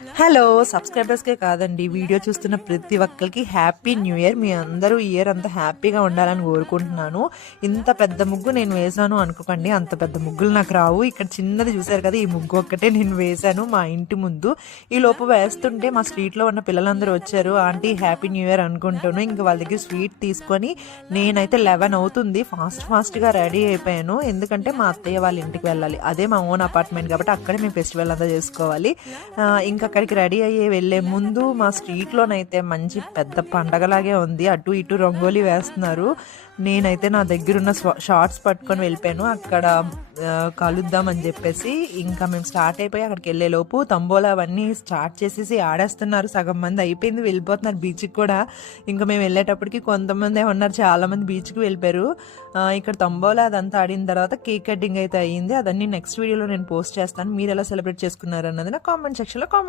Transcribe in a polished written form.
Hello సబ్స్క్రైబర్స్కే కాదండి, video చూస్తున్న ప్రతి ఒక్కరికి హ్యాపీ న్యూ ఇయర్. మీ అందరూ ఇయర్ అంతా హ్యాపీగా ఉండాలని కోరుకుంటున్నాను. ఇంత పెద్ద ముగ్గు నేను వేసాను అనుకోకండి, అంత పెద్ద ముగ్గులు నాకు రావు. ఇక్కడ చిన్నది చూసారు కదా, ఈ ముగ్గు ఒక్కటే నేను వేశాను మా ఇంటి ముందు. ఈ లోపు వేస్తుంటే మా స్ట్రీట్లో ఉన్న పిల్లలందరూ వచ్చారు, ఆంటీ హ్యాపీ న్యూ ఇయర్ అనుకుంటాను. ఇంకా వాళ్ళ దగ్గర స్వీట్ తీసుకొని నేనైతే 11 అవుతుంది, ఫాస్ట్గా రెడీ అయిపోయాను. ఎందుకంటే మా అత్తయ్య వాళ్ళ ఇంటికి వెళ్ళాలి, అదే మా ఓన్ అపార్ట్మెంట్ కాబట్టి అక్కడే మేము ఫెస్టివల్ అంతా చేసుకోవాలి. ఇంకా అక్కడికి రెడీ అయ్యి వెళ్ళే ముందు మా స్ట్రీట్లోనైతే మంచి పెద్ద పండగలాగే ఉంది. అటు ఇటు రంగోలీ వేస్తున్నారు. నేనైతే నా దగ్గరున్న షార్ట్స్ పట్టుకొని వెళ్ళిపోయాను అక్కడ కలుద్దామని చెప్పేసి. ఇంకా మేము స్టార్ట్ అయిపోయి అక్కడికి వెళ్ళేలోపు తంబోలా అవన్నీ స్టార్ట్ చేసేసి ఆడేస్తున్నారు. సగం మంది అయిపోయింది, వెళ్ళిపోతున్నారు బీచ్కి కూడా. ఇంకా మేము వెళ్ళేటప్పటికి కొంతమంది ఉన్నారు, చాలామంది బీచ్కి వెళ్ళిపోయారు. ఇక్కడ తంబోలా అదంతా ఆడిన తర్వాత కేక్ కటింగ్ అయితే అయ్యింది. అదన్నీ నెక్స్ట్ వీడియోలో నేను పోస్ట్ చేస్తాను. మీరు ఎలా సెలబ్రేట్ చేసుకున్నారు అన్నది నా కామెంట్ సెక్షన్లో కామెంట్